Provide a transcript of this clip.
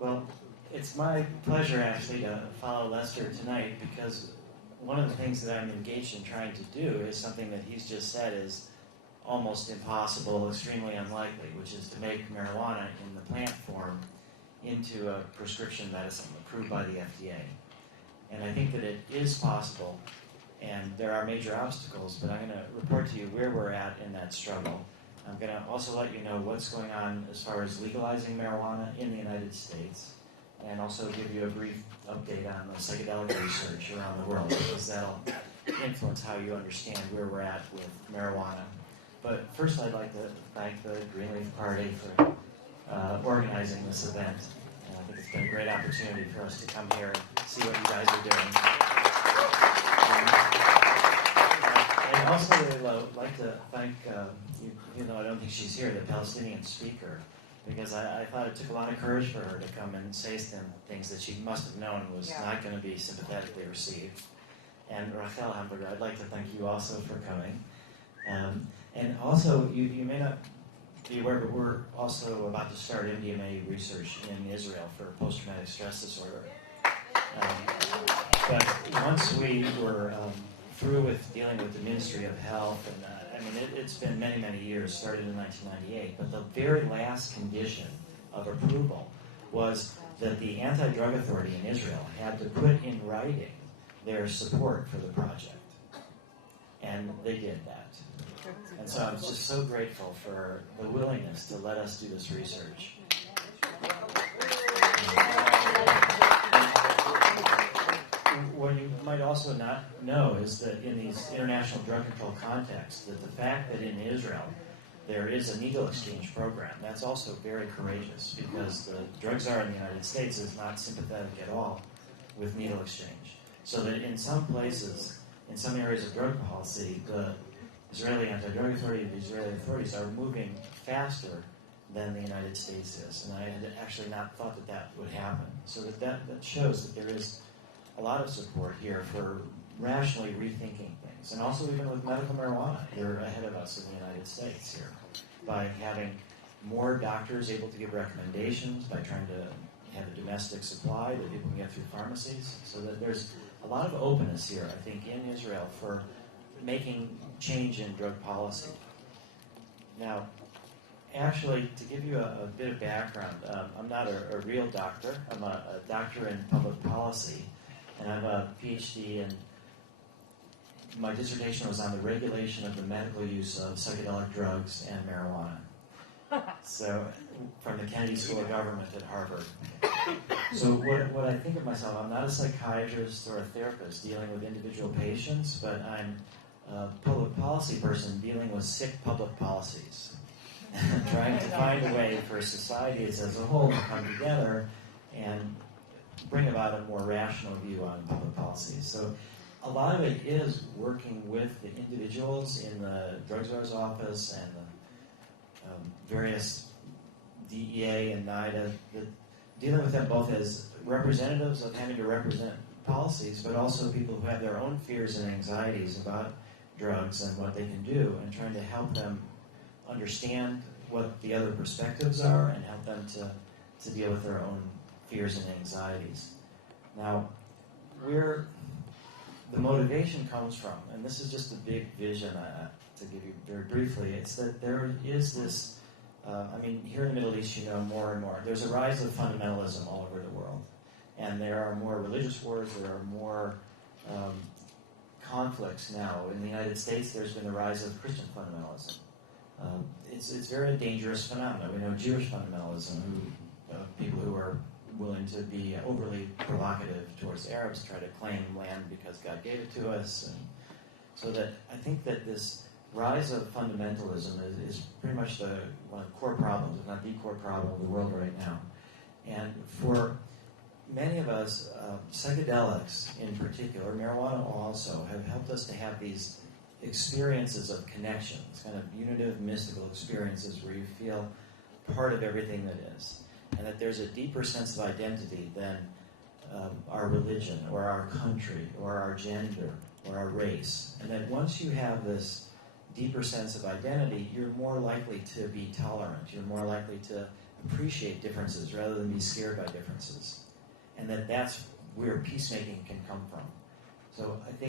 Well, it's my pleasure actually to follow Lester tonight because one of the things that I'm engaged in trying to do is something that he's just said is almost impossible, extremely unlikely, which is to make marijuana in the plant form into a prescription medicine approved by the FDA. And I think that it is possible, and there are major obstacles, but I'm going to report to you where we're at in that struggle. I'm going to also let you know what's going on as far as legalizing marijuana in the United States, and also give you a brief update on the psychedelic research around the world, because that'll influence how you understand where we're at with marijuana. But first, I'd like to thank the Greenleaf Party for organizing this event. And I think it's been a great opportunity for us to come here and see what you guys are doing. And also, I'd like to thank, even though I don't think she's here, the Palestinian speaker, because I thought it took a lot of courage for her to come and say some things that she must have known was not going to be sympathetically received. And Rachel Hamburger, I'd like to thank you also for coming. And also, you may not be aware, but we're also about to start MDMA research in Israel for post-traumatic stress disorder. But once we were through with dealing with the Ministry of Health, and it's been many, many years, started in 1998, but the very last condition of approval was that the anti-drug authority in Israel had to put in writing their support for the project. And they did that. And so I'm just so grateful for the willingness to let us do this research. What you might also not know is that in these international drug control contexts, that the fact that in Israel there is a needle exchange program, that's also very courageous, because the drug czar in the United States is not sympathetic at all with needle exchange. So that in some places, in some areas of drug policy, the Israeli anti-drug authority and the Israeli authorities are moving faster than the United States is. And I had actually not thought that that would happen. So that shows that there is a lot of support here for rationally rethinking things. And also even with medical marijuana, you're ahead of us in the United States here by having more doctors able to give recommendations, by trying to have a domestic supply that people can get through pharmacies. So that there's a lot of openness here, I think, in Israel for making change in drug policy. Now, actually, to give you a bit of background, I'm not a real doctor. I'm a doctor in public policy, and I have a PhD in, my dissertation was on the regulation of the medical use of psychedelic drugs and marijuana. So, from the Kennedy School of Government at Harvard. So what I think of myself, I'm not a psychiatrist or a therapist dealing with individual patients, but I'm a public policy person dealing with sick public policies. Trying to find a way for societies as a whole to come together and bring about a more rational view on public policies. So a lot of it is working with the individuals in the drug czar's office and the various DEA and NIDA, dealing with them both as representatives of having to represent policies, but also people who have their own fears and anxieties about drugs and what they can do, and trying to help them understand what the other perspectives are and help them to deal with their own fears and anxieties. Now, where the motivation comes from, and this is just a big vision to give you very briefly, it's that there is this, here in the Middle East, more and more, there's a rise of fundamentalism all over the world. And there are more religious wars, there are more conflicts now. In the United States, there's been the rise of Christian fundamentalism. It's very dangerous phenomenon. We know Jewish fundamentalism, people who are willing to be overly provocative towards Arabs, try to claim land because God gave it to us. And so that I think that this rise of fundamentalism is pretty much one of the core problems, if not the core problem of the world right now. And for many of us, psychedelics in particular, marijuana also, have helped us to have these experiences of connection, these kind of unitive, mystical experiences where you feel part of everything that is. And that there's a deeper sense of identity than our religion or our country or our gender or our race. And that once you have this deeper sense of identity, you're more likely to be tolerant. You're more likely to appreciate differences rather than be scared by differences. And that's where peacemaking can come from. So I think